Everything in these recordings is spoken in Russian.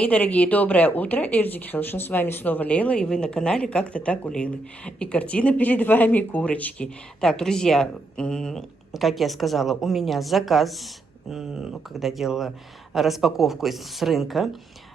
Мои дорогие, доброе утро, Эрзик Хелшин, с вами снова Лейла, и вы на канале «Как-то так у Лейлы». И картина перед вами, курочки. Так, друзья, как я сказала, у меня заказ, когда делала распаковку с рынка.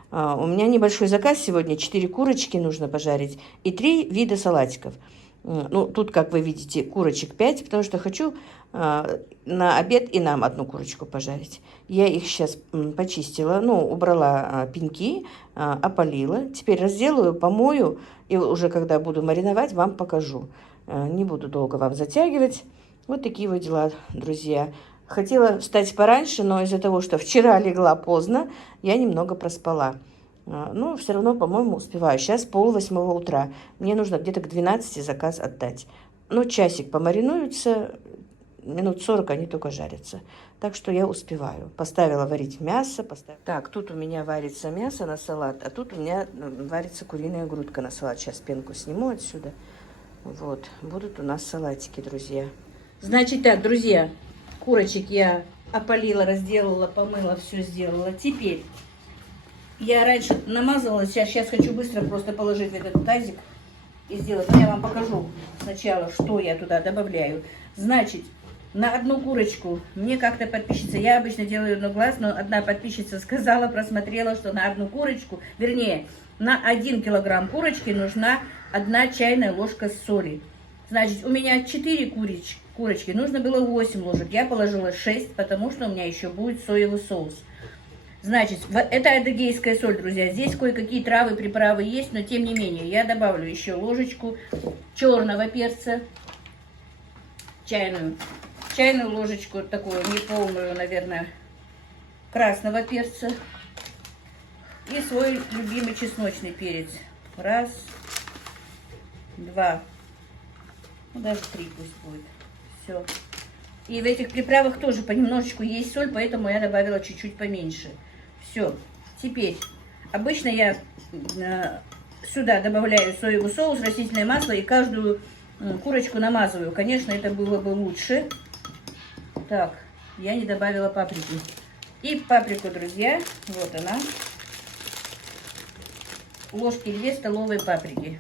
У меня небольшой заказ сегодня, 4 курочки нужно пожарить и 3 вида салатиков. Ну, тут, как вы видите, курочек 5, потому что хочу на обед и нам одну курочку пожарить. Я их сейчас почистила, убрала пеньки, опалила. Теперь разделаю, помою, и уже когда буду мариновать, вам покажу. Не буду долго вам затягивать. Вот такие вот дела, друзья. Хотела встать пораньше, но из-за того, что вчера легла поздно, я немного проспала. Но все равно, по-моему, успеваю. Сейчас 7:30 утра. Мне нужно где-то к 12 заказ отдать. Ну, часик помаринуются, минут 40 они только жарятся. Так что я успеваю. Поставила варить мясо. Так, тут у меня варится мясо на салат, а тут у меня варится куриная грудка на салат. Сейчас пенку сниму отсюда. Вот, будут у нас салатики, друзья. Значит так, друзья, курочек я опалила, разделала, помыла, все сделала. Теперь я раньше намазывала, сейчас хочу быстро просто положить в этот тазик и сделать. Но я вам покажу сначала, что я туда добавляю. Значит, на одну курочку мне как-то подписчица, я обычно делаю одноглаз, но одна подписчица сказала, просмотрела, что на одну курочку, вернее, на 1 килограмм курочки нужна 1 чайная ложка соли. Значит, у меня 4 курочки, нужно было 8 ложек, я положила 6, потому что у меня еще будет соевый соус. Значит, это адыгейская соль, друзья. Здесь кое-какие травы, приправы есть, но тем не менее я добавлю еще ложечку черного перца, чайную ложечку, такую неполную, наверное, красного перца и свой любимый чесночный перец. 1, 2, ну даже 3 пусть будет. Все. И в этих приправах тоже понемножечку есть соль, поэтому я добавила чуть-чуть поменьше. Все. Теперь, обычно я сюда добавляю соевый соус, растительное масло и каждую курочку намазываю. Конечно, это было бы лучше. Так, я не добавила паприки. И паприку, друзья, вот она. Ложки 2 столовые паприки.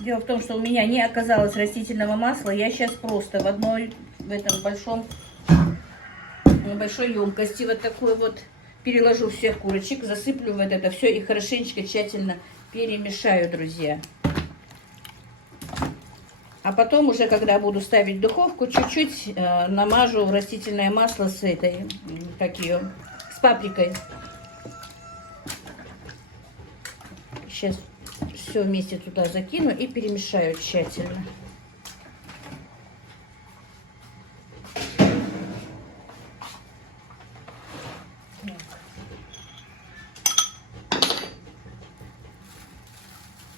Дело в том, что у меня не оказалось растительного масла. Я сейчас просто в этом большой емкости вот такой вот переложу всех курочек, засыплю вот это все и хорошенечко тщательно перемешаю, друзья. А потом уже, когда буду ставить в духовку, чуть-чуть намажу растительное масло с с паприкой. Сейчас все вместе туда закину и перемешаю тщательно.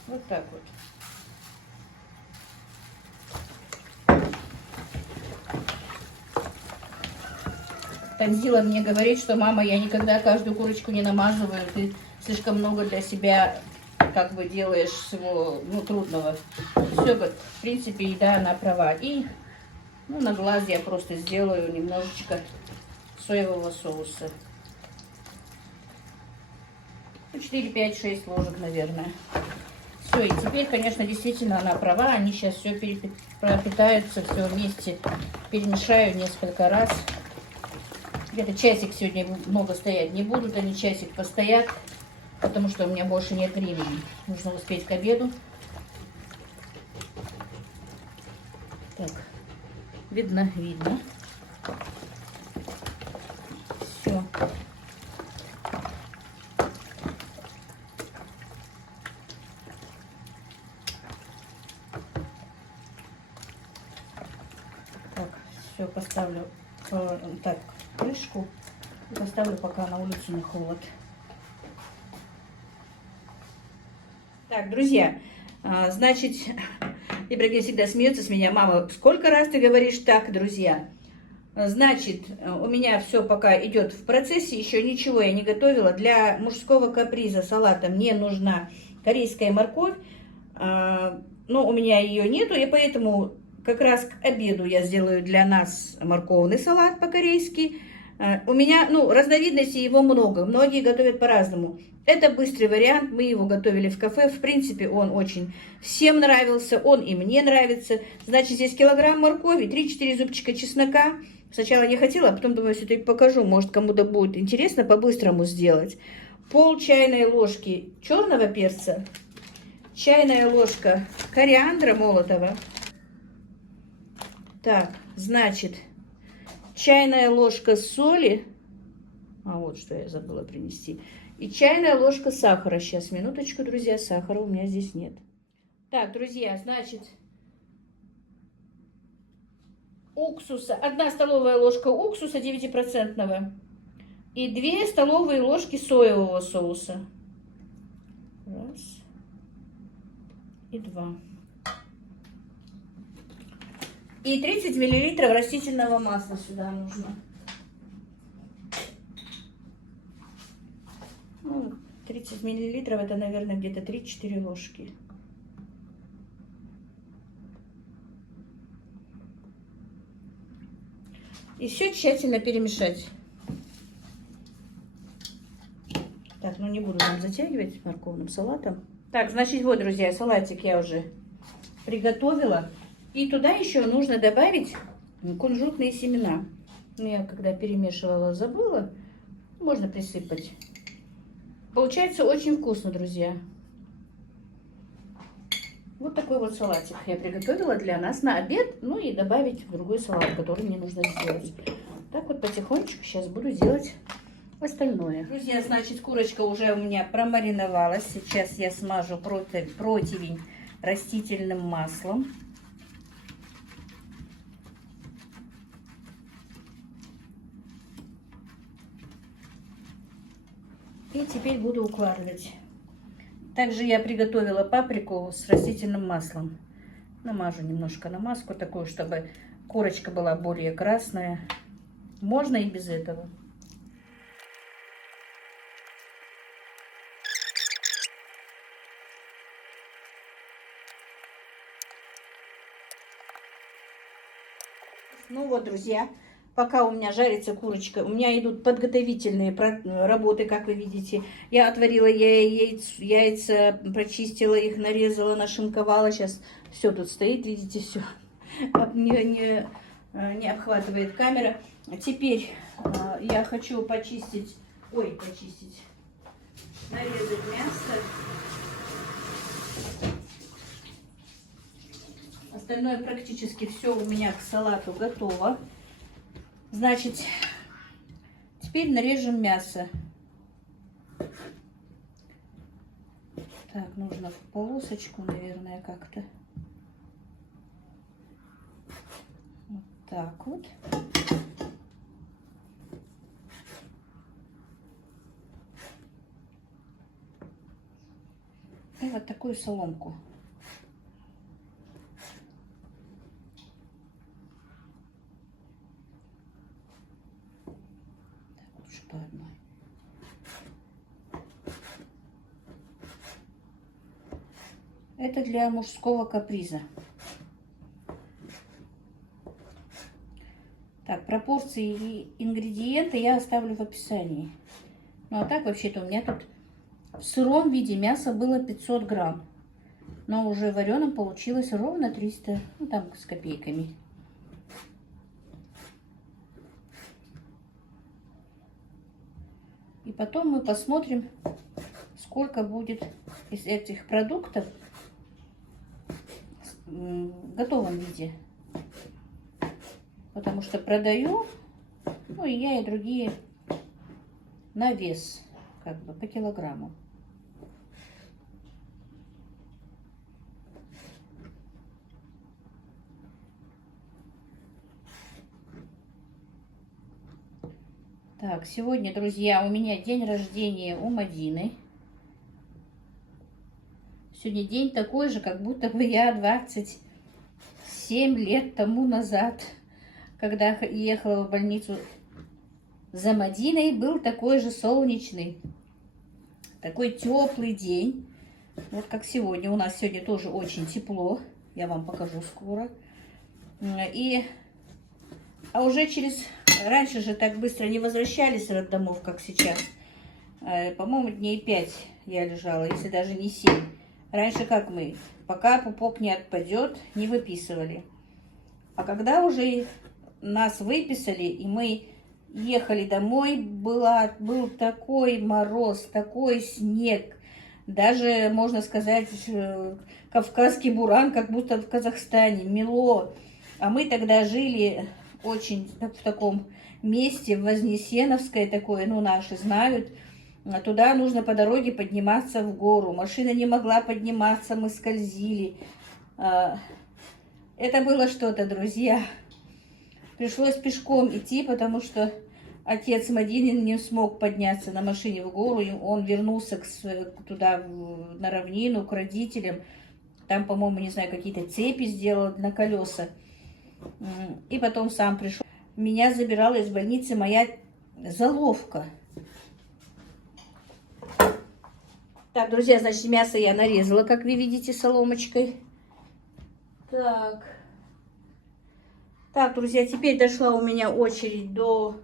Вот так вот. Танзила мне говорит, что мама, я никогда каждую курочку не намазываю, ты слишком много для себя как бы делаешь всего трудного. Все, в принципе, еда, она права. И на глаз я просто сделаю немножечко соевого соуса. 4, 5, 6 ложек, наверное. Все, и теперь, конечно, действительно она права. Они сейчас все пропитаются, все вместе перемешаю несколько раз. Где-то часик сегодня много стоять не будут, они часик постоят, потому что у меня больше нет времени. Нужно успеть к обеду. Так, видно. Все. Так, все, поставлю так крышку и поставлю пока на улице на холод. Так, друзья, значит, Ибрагим всегда смеется с меня. Мама, сколько раз ты говоришь так, друзья? Значит, у меня все пока идет в процессе, еще ничего я не готовила. Для мужского каприза салата мне нужна корейская морковь, но у меня ее нету, и поэтому как раз к обеду я сделаю для нас морковный салат по-корейски. У меня, ну, разновидностей его много. Многие готовят по-разному. Это быстрый вариант. Мы его готовили в кафе. В принципе, он очень всем нравился. Он и мне нравится. Значит, здесь килограмм моркови, 3-4 зубчика чеснока. Сначала не хотела, а потом думаю, все-таки покажу. Может, кому-то будет интересно по-быстрому сделать. Пол чайной ложки черного перца. Чайная ложка кориандра молотого. Так, значит, чайная ложка соли. А вот что я забыла принести. И чайная ложка сахара. Сейчас, минуточку, друзья, сахара у меня здесь нет. Так, друзья, значит, уксуса. 1 столовая ложка уксуса 9%. И 2 столовые ложки соевого соуса. Раз. И 2. И 30 миллилитров растительного масла сюда нужно. Ну, 30 миллилитров это, наверное, где-то 3-4 ложки. И все тщательно перемешать. Так, ну не буду вам затягивать морковным салатом. Так, значит, вот, друзья, салатик я уже приготовила. И туда еще нужно добавить кунжутные семена. Я когда перемешивала, забыла. Можно присыпать. Получается очень вкусно, друзья. Вот такой вот салатик я приготовила для нас на обед. Ну и добавить в другой салат, который мне нужно сделать. Так вот потихонечку сейчас буду делать остальное. Друзья, значит, курочка уже у меня промариновалась. Сейчас я смажу противень растительным маслом. И теперь буду укладывать. Также я приготовила паприку с растительным маслом. Намажу немножко на маску такую, чтобы корочка была более красная. Можно и без этого. Ну вот, друзья, пока у меня жарится курочка, у меня идут подготовительные работы, как вы видите. Я отварила яйца, прочистила их, нарезала, нашинковала. Сейчас все тут стоит, видите, все не обхватывает камера. Теперь я хочу почистить, нарезать мясо. Остальное практически все у меня к салату готово. Значит, теперь нарежем мясо. Так, нужно в полосочку, наверное, как-то. Вот так вот. И вот такую соломку. По одной. Это для мужского каприза. Так, пропорции и ингредиенты я оставлю в описании. Ну а так вообще-то у меня тут в сыром виде мясо было 500 грамм. Но уже вареным получилось ровно 300, ну там с копейками. И потом мы посмотрим, сколько будет из этих продуктов в готовом виде. Потому что продаю, ну и я, и другие на вес, как бы по килограмму. Так, сегодня, друзья, у меня день рождения у Мадины. Сегодня день такой же, как будто бы я 27 лет тому назад, когда ехала в больницу за Мадиной, был такой же солнечный, такой теплый день. Вот как сегодня. У нас сегодня тоже очень тепло. Я вам покажу скоро. А уже через Раньше же так быстро не возвращались с роддомов, как сейчас. По-моему, дней 5 я лежала, если даже не 7. Раньше как мы, пока пупок не отпадет, не выписывали. А когда уже нас выписали, и мы ехали домой, был такой мороз, такой снег. Даже, можно сказать, кавказский буран, как будто в Казахстане, мело. А мы тогда жили очень в таком месте, в Вознесеновское такое, ну, наши знают. Туда нужно по дороге подниматься в гору. Машина не могла подниматься, мы скользили. Это было что-то, друзья. Пришлось пешком идти, потому что отец Мадинин не смог подняться на машине в гору. Он вернулся туда, на равнину, к родителям. Там, по-моему, не знаю, какие-то цепи сделал на колеса. И потом сам пришел. Меня забирала из больницы моя заловка. Так, друзья, значит, мясо я нарезала, как вы видите, соломочкой. Так, друзья, теперь дошла у меня очередь до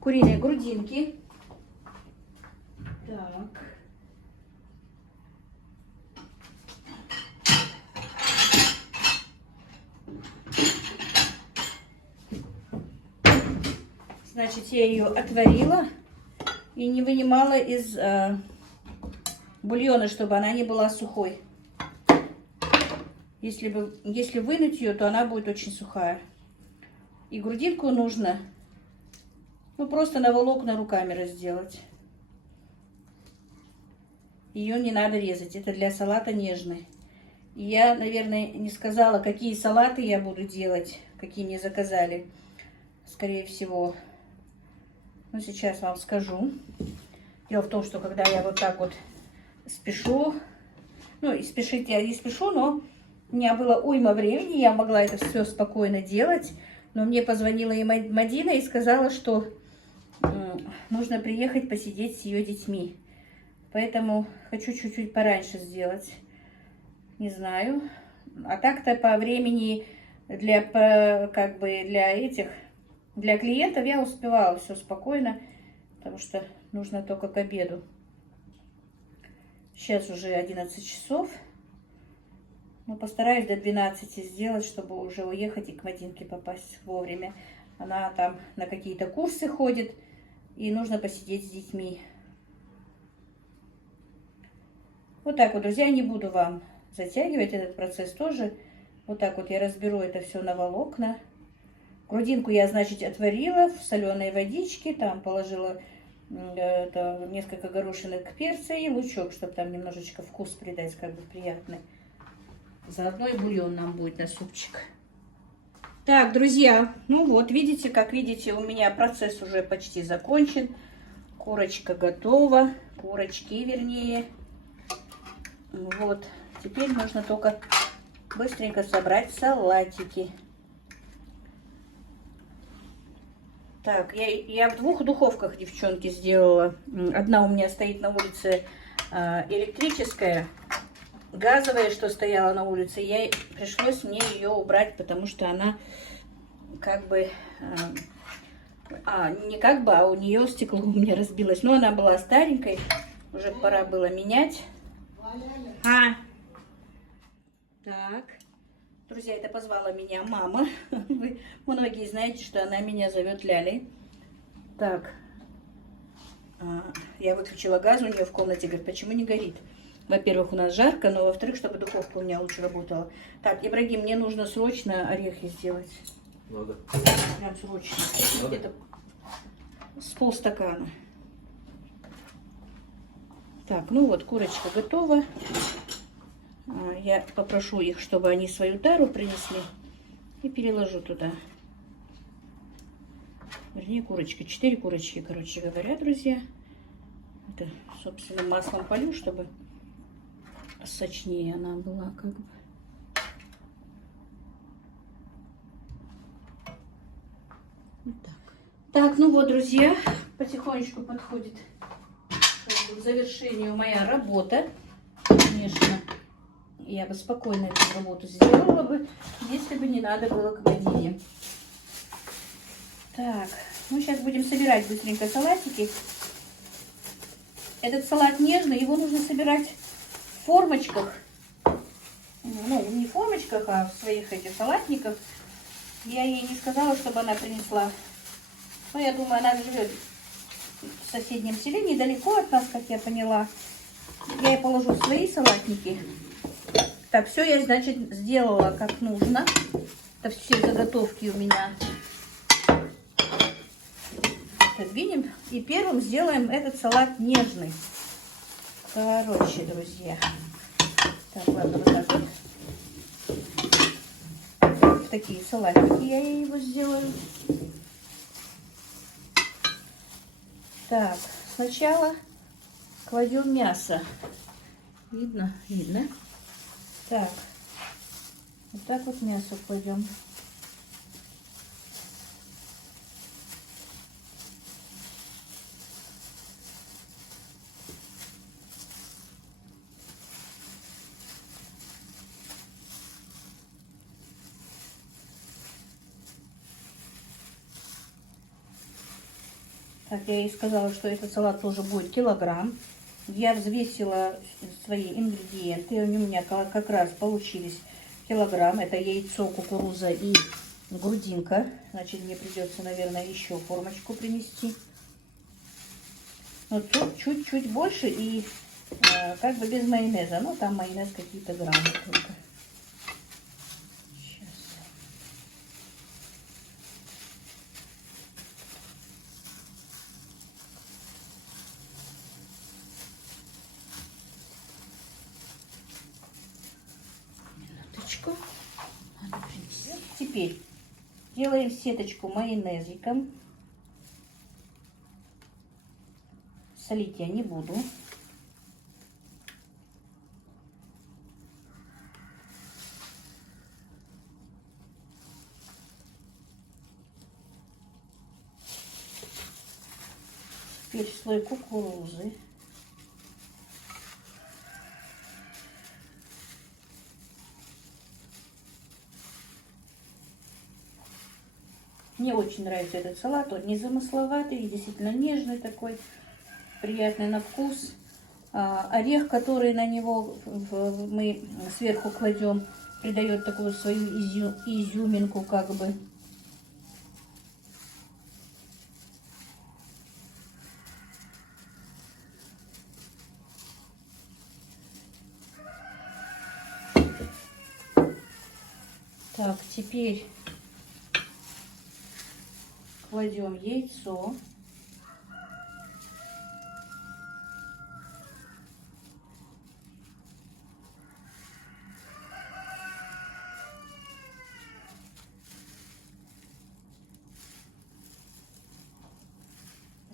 куриной грудинки. Так. Значит, я ее отварила и не вынимала из бульона, чтобы она не была сухой. Если вынуть ее, то она будет очень сухая. И грудинку нужно, ну, просто на волокна руками разделать. Ее не надо резать, это для салата нежный. И я, наверное, не сказала, какие салаты я буду делать, какие мне заказали, скорее всего. Ну, сейчас вам скажу. Дело в том, что когда я вот так вот спешу, ну, и спешить я не спешу, но у меня было уйма времени, я могла это все спокойно делать. Но мне позвонила и Мадина и сказала, что нужно приехать посидеть с ее детьми. Поэтому хочу чуть-чуть пораньше сделать. Не знаю. А так-то по времени для клиентов я успевала все спокойно, потому что нужно только к обеду. Сейчас уже 11 часов. Но постараюсь до 12 сделать, чтобы уже уехать и к Мадинке попасть вовремя. Она там на какие-то курсы ходит, и нужно посидеть с детьми. Вот так вот, друзья, не буду вам затягивать этот процесс тоже. Вот так вот я разберу это все на волокна. Грудинку я, значит, отварила в соленой водичке, там положила несколько горошинок перца и лучок, чтобы там немножечко вкус придать, как бы приятный. Заодно и бульон нам будет на супчик. Так, друзья, ну вот, видите, как видите, у меня процесс уже почти закончен. Курочка готова, курочки вернее. Вот, теперь нужно только быстренько собрать салатики. Так, я в 2 духовках, девчонки, сделала. Одна у меня стоит на улице электрическая, газовая, что стояла на улице. Пришлось мне ее убрать, потому что она как бы... не как бы, а у нее стекло у меня разбилось. Но она была старенькой, уже пора было менять. Так. Друзья, это позвала меня мама. Вы многие знаете, что она меня зовет Лялей. Так. Я выключила газ у нее в комнате. Говорит, почему не горит? Во-первых, у нас жарко, но во-вторых, чтобы духовка у меня лучше работала. Так, Ибрагим, мне нужно срочно орехи сделать. Надо. Прям срочно. Где-то с полстакана. Так, ну вот, курочка готова. Я попрошу их, чтобы они свою тару принесли. И переложу туда. Вернее, курочка. 4 курочки, короче говоря, друзья. Это собственным маслом полю, чтобы сочнее она была, как бы. Вот так. Так, ну вот, друзья, потихонечку подходит к завершению моя работа. Конечно, я бы спокойно эту работу сделала бы, если бы не надо было к Мадине. Так, Ну, сейчас будем собирать быстренько салатики. Этот салат нежный, его нужно собирать в формочках. Ну, не в формочках, а в своих этих салатниках. Я ей не сказала, чтобы она принесла. Но я думаю, она живет в соседнем селе, недалеко от нас, как я поняла. Я ей положу в свои салатники. Так, все я, значит, сделала как нужно. Это все заготовки у меня. Двинем. И первым сделаем этот салат нежный. Короче, друзья. Так, ладно, вот так вот. В такие салатики я его сделаю. Так, сначала кладем мясо. Видно? Видно. Так, вот так вот мясо кладем. Так, я ей сказала, что этот салат тоже будет килограмм. Я взвесила свои ингредиенты, и у меня как раз получились килограмм. Это яйцо, кукуруза и грудинка. Значит, мне придется, наверное, еще формочку принести. Вот тут чуть-чуть больше и как бы без майонеза. Ну, там майонез какие-то граммы только. Теперь делаем сеточку майонезиком. Солить я не буду. Теперь слой кукурузы. Мне очень нравится этот салат, он не замысловатый, действительно нежный такой, приятный на вкус. Орех, который на него мы сверху кладем, придает такую свою изюминку как бы. Так, теперь кладем яйцо.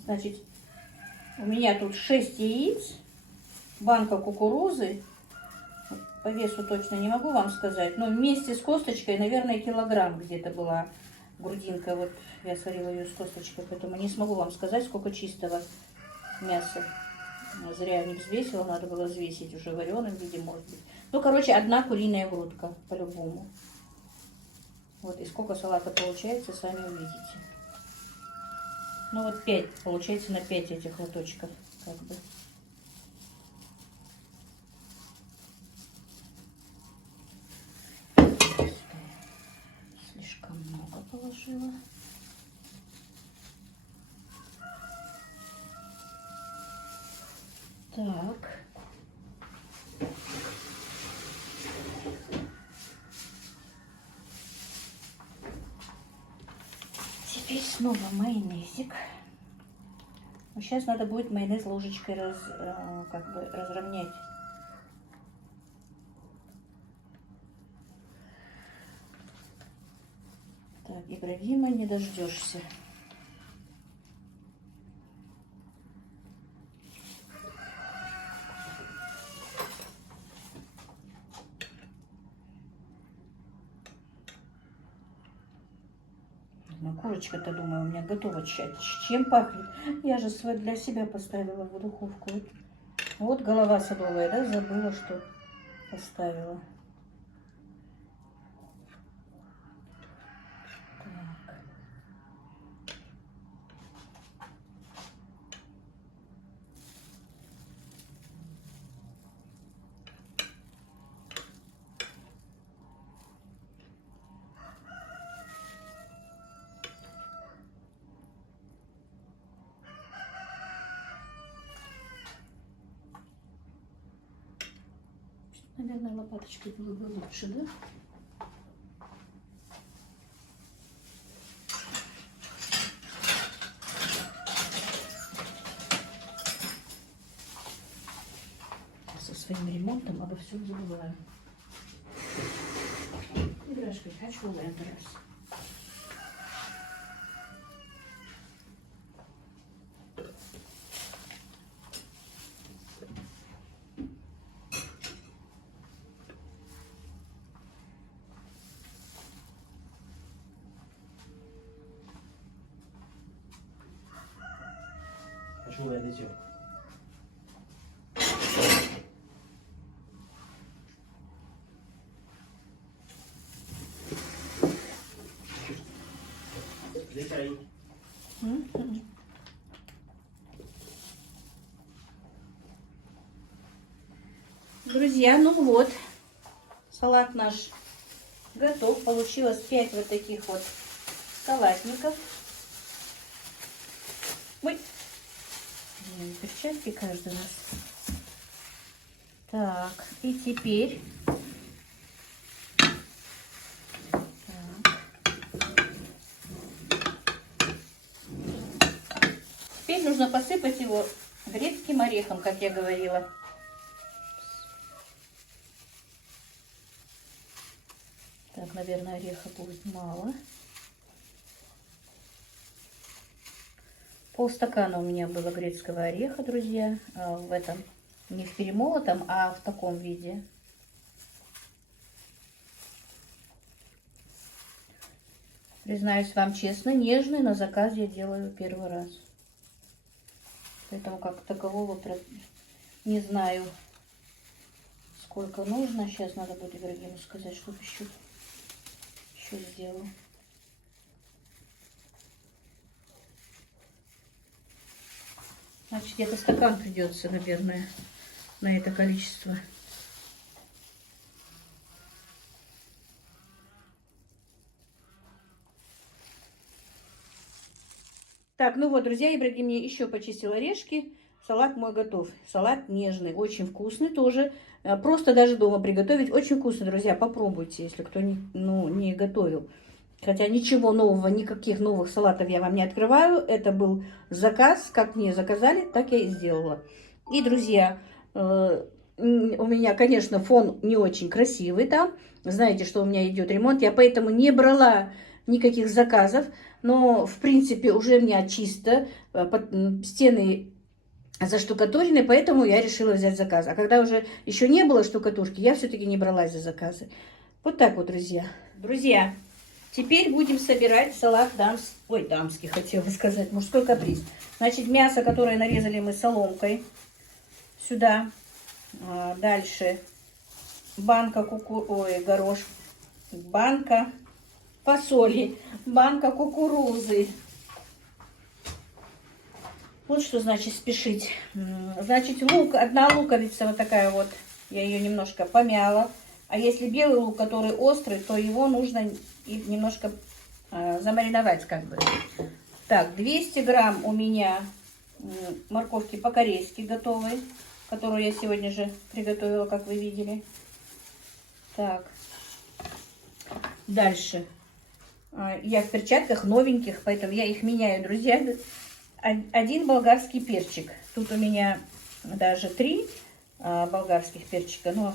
Значит, у меня тут 6 яиц, банка кукурузы. По весу точно не могу вам сказать, но вместе с косточкой, наверное, килограмм где-то была грудинка. Вот я сварила ее с косточкой, поэтому не смогу вам сказать, сколько чистого мяса. Зря не взвесила, надо было взвесить уже в вареном виде, может быть. Ну, короче, одна куриная грудка, по-любому. Вот, и сколько салата получается, сами увидите. Ну, вот 5, получается на 5 этих лоточков, как бы. Слишком много положила. Так. Теперь снова майонезик. Сейчас надо будет майонез ложечкой как бы разровнять. Так, Ибрагима не дождешься. Ну, курочка-то, думаю, у меня готова. Чем пахнет? Я же для себя поставила в духовку. Вот голова садовая, да? Забыла, что поставила. Так. Наверное, лопаточкой было бы лучше, да? Со своим ремонтом обо всем забываю. Играшкой хочу в этот раз. Хочу это все. Друзья, ну вот, салат наш готов. Получилось 5 вот таких вот салатников. Ой, перчатки каждый раз. Так, и теперь... Теперь нужно посыпать его грецким орехом, как я говорила. Так, наверное, ореха будет мало. Полстакана у меня было грецкого ореха, друзья. В этом, не в перемолотом, а в таком виде. Признаюсь вам честно, нежный на заказ я делаю первый раз. Поэтому как такового не знаю, сколько нужно. Сейчас надо будет Ибрагиму сказать, чтобы еще сделал. Значит, где-то стакан придется, наверное, на это количество. Так, ну вот, друзья, Ибрагим мне еще почистил орешки. Салат мой готов. Салат нежный, очень вкусный тоже. Просто даже дома приготовить. Очень вкусно, друзья. Попробуйте, если кто не готовил. Хотя ничего нового, никаких новых салатов я вам не открываю. Это был заказ. Как мне заказали, так я и сделала. И, друзья, у меня, конечно, фон не очень красивый там. Знаете, что у меня идет ремонт. Я поэтому не брала никаких заказов. Но, в принципе, уже у меня чисто. Стены заштукатурены, поэтому я решила взять заказ. А когда уже еще не было штукатурки, я все-таки не бралась за заказы. Вот так вот, друзья. Друзья, теперь будем собирать салат дамский, хотела сказать, мужской каприз. Значит, мясо, которое нарезали мы соломкой, сюда. Дальше банка банка фасоли, банка кукурузы. Вот что значит спешить. Значит, лук, одна луковица вот такая вот, я ее немножко помяла. А если белый лук, который острый, то его нужно немножко замариновать как бы. Так, 200 грамм у меня морковки по-корейски готовой, которую я сегодня же приготовила, как вы видели. Так, дальше. Я в перчатках новеньких, поэтому я их меняю, друзья. 1 болгарский перчик. Тут у меня даже 3 болгарских перчика, но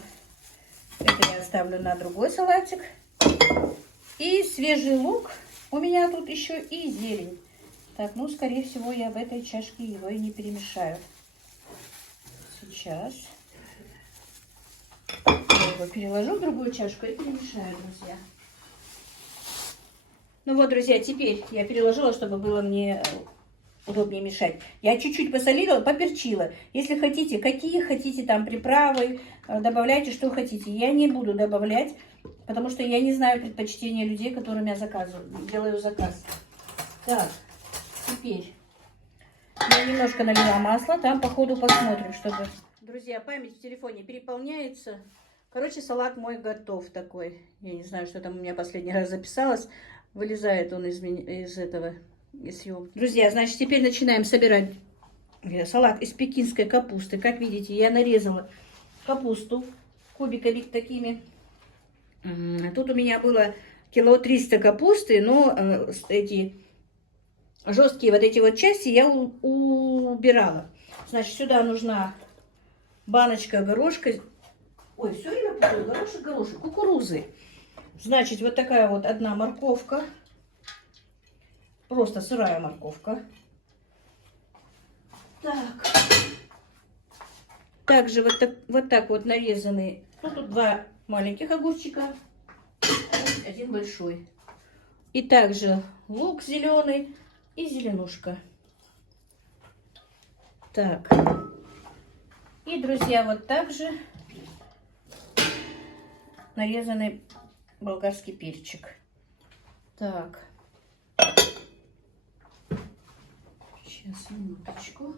это я оставлю на другой салатик. И свежий лук. У меня тут еще и зелень. Так, ну, скорее всего, я в этой чашке его и не перемешаю. Сейчас я его переложу в другую чашку и перемешаю, друзья. Ну вот, друзья, теперь я переложила, чтобы было мне удобнее мешать. Я чуть-чуть посолила, поперчила. Если хотите, какие хотите там приправы, добавляйте, что хотите. Я не буду добавлять, потому что я не знаю предпочтения людей, которым я делаю заказ. Так, теперь я немножко налила масла, там по ходу посмотрим, чтобы... Друзья, память в телефоне переполняется. Короче, салат мой готов такой. Я не знаю, что там у меня последний раз записалось. Вылезает он из съемки. Друзья, значит, теперь начинаем собирать салат из пекинской капусты. Как видите, я нарезала капусту кубиками такими. Тут у меня было 300 килограмм капусты, но эти жесткие вот эти вот части я убирала. Значит, сюда нужна баночка горошка. Ой, все время путаю. Горошек, кукурузы. Значит, вот такая вот одна морковка. Просто сырая морковка. Так. Также вот так вот нарезанные. Ну, тут 2 маленьких огурчика. Один большой. И также лук зеленый и зеленушка. Так. И, друзья, вот также нарезанный болгарский перчик. Так. Сейчас, минуточку.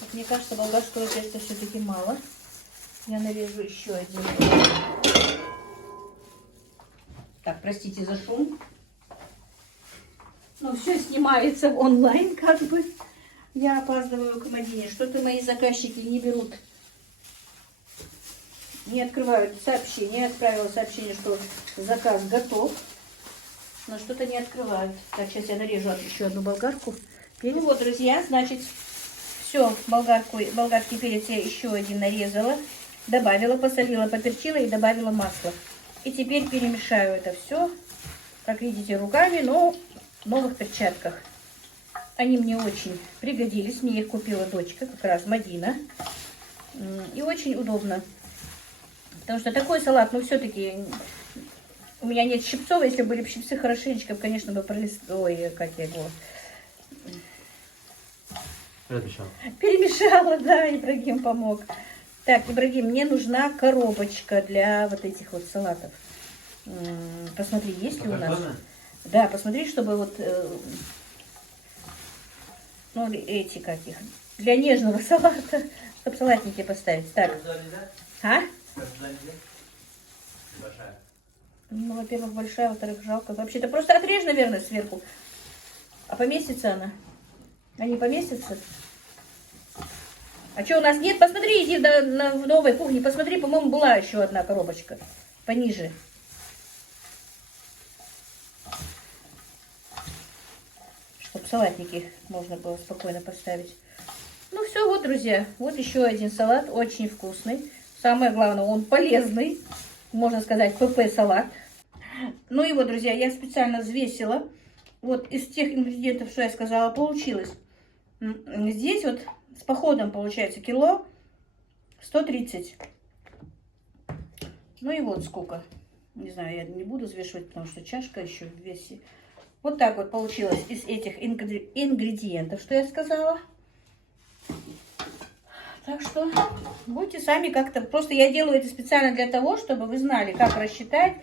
Вот, мне кажется, болгарского теста все-таки мало. Я нарежу еще один. Так, простите за шум. Ну, все снимается онлайн, как бы. Я опаздываю к Мадине. Что-то мои заказчики не берут. Не открывают сообщение. Я отправила сообщение, что заказ готов. Но что-то не открывают. Так, сейчас я нарежу еще одну болгарку. Ну вот, друзья, значит, все, болгарский перец я еще один нарезала. Добавила, посолила, поперчила и добавила масло. И теперь перемешаю это все, как видите, руками, но в новых перчатках. Они мне очень пригодились. Мне их купила дочка, как раз Мадина. И очень удобно. Потому что такой салат, ну, все-таки у меня нет щипцов. Если были бы щипцы хорошенечко, конечно, бы Ой, как я его... Перемешала, да, Ибрагим помог. Так, Ибрагим, мне нужна коробочка для вот этих вот салатов. Посмотри, есть ли у нас? Да, посмотри, чтобы вот... Ну, эти каких. Для нежного салата, чтобы салатники поставить. Так. А? Ну, во-первых, большая, во-вторых, жалко. Вообще-то просто отрежь, наверное, сверху. А поместится она? А не поместится? А что у нас нет? Посмотри, иди в новой кухне. Посмотри, по-моему, была еще одна коробочка. Пониже. Чтобы салатники можно было спокойно поставить. Ну все, вот, друзья. Вот еще один салат. Очень вкусный. Самое главное, он полезный. Можно сказать, ПП-салат. Ну и вот, друзья, я специально взвесила. Вот из тех ингредиентов, что я сказала, получилось. Здесь вот с походом получается 130 килограмм. Ну и вот сколько. Не знаю, я не буду взвешивать, потому что чашка еще в весе. Вот так вот получилось из этих ингредиентов, что я сказала. Так что будьте сами как-то... Просто я делаю это специально для того, чтобы вы знали, как рассчитать,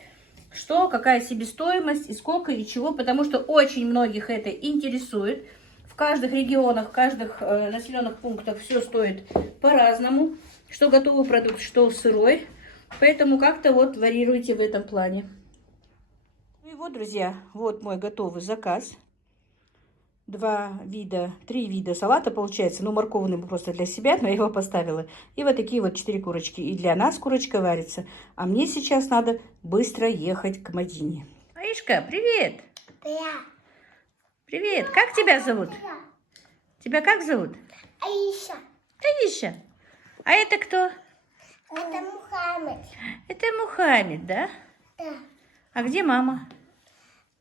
что, какая себестоимость, и сколько, и чего. Потому что очень многих это интересует. В каждых регионах, в каждых населенных пунктах все стоит по-разному. Что готовый продукт, что сырой. Поэтому как-то вот варьируйте в этом плане. Ну и вот, друзья, вот мой готовый заказ. 3 вида салата получается. Ну, морковный просто для себя, но я его поставила. И вот такие вот 4 курочки. И для нас курочка варится. А мне сейчас надо быстро ехать к Мадине. Аишка, привет! Привет! Как тебя зовут? Тебя как зовут? Аиша. Аиша. А это кто? Это Мухаммед. Это Мухаммед, да? Да. А где мама?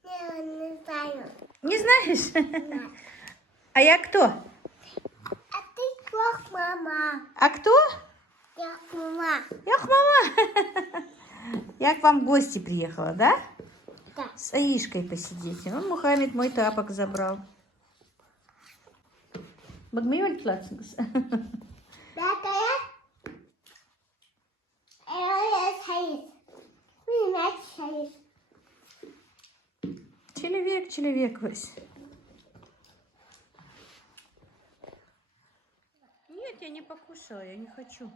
Я не знаю. Не знаешь? Да. А я кто? А ты как мама? А кто? Я мама. Я мама. Я к вам в гости приехала, да? Да. С Аишкой посидеть. Ну, Мухаммед мой тапок забрал. Магмиоль плацнгс. Да, да. Я шаис. Меня шаис. Человек, Вась. Нет, я не покушала, я не хочу.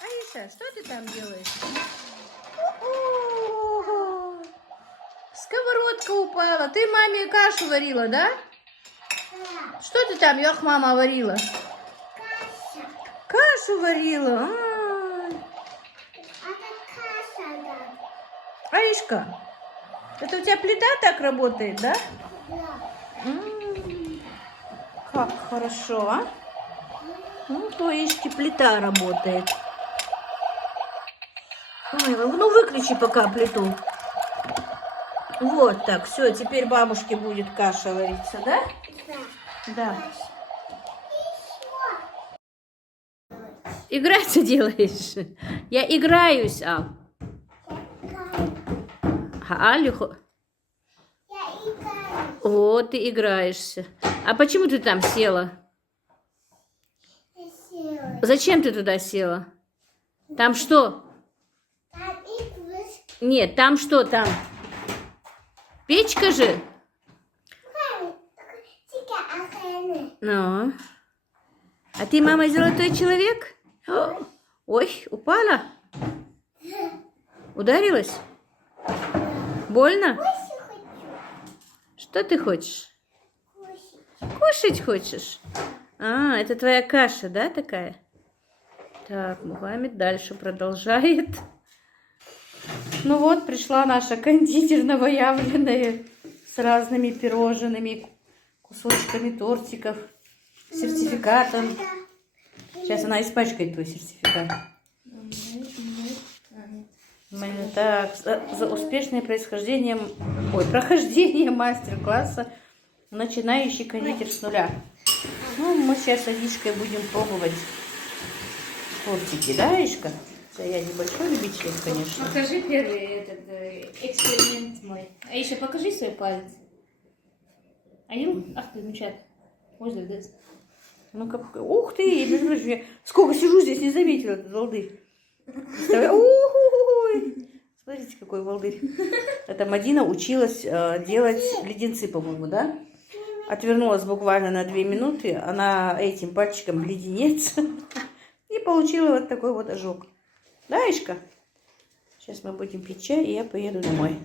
Аиша, что ты там делаешь? Сковородка упала. Ты маме кашу варила, да? Да. Что ты там, ёх, мама, варила? Каша. Кашу варила. Это каша, да. Аишка, это у тебя плита так работает, да? Да. Как хорошо, а? Ну, у Аишки плита работает. Ой, ну, выключи пока плиту. Вот так, все, теперь бабушке будет каша вариться, да? Да. Да. Еще. Играть ты делаешь? Я играюсь, а. Алюху. Я играю. Вот ты играешься. А почему ты там села? Я села. Зачем ты туда села? Там что? Там игрушки. Нет, там что там? Печка же? Тика охраны. Ну. А ты, мама, золотой человек? О, ой, упала? Ударилась? Больно? Кушать хочу. Что ты хочешь? Кушать. Кушать хочешь? А, это твоя каша, да, такая? Так, Мухаммед дальше продолжает. Ну вот, пришла наша кондитер новоявленная с разными пирожными, кусочками тортиков, сертификатом. Сейчас она испачкает твой сертификат. Так, за успешное прохождение мастер-класса начинающий кондитер с нуля. Ну, мы сейчас с Аишкой будем пробовать тортики, да, Аишка? Да, я небольшой любитель, конечно. Покажи первый этот эксперимент мой. А еще покажи свой палец. Аюл, ах ты, мучат. Можно, да? Ну-ка, ух ты, я сколько сижу здесь, не заметила этот волдырь. Ой, смотрите, какой волдырь. Это Мадина училась делать леденцы, по-моему, да? Отвернулась буквально на 2 минуты, она этим пальчиком в леденец и получила вот такой вот ожог. Да, Ишка? Сейчас мы будем пить чай, и я поеду домой.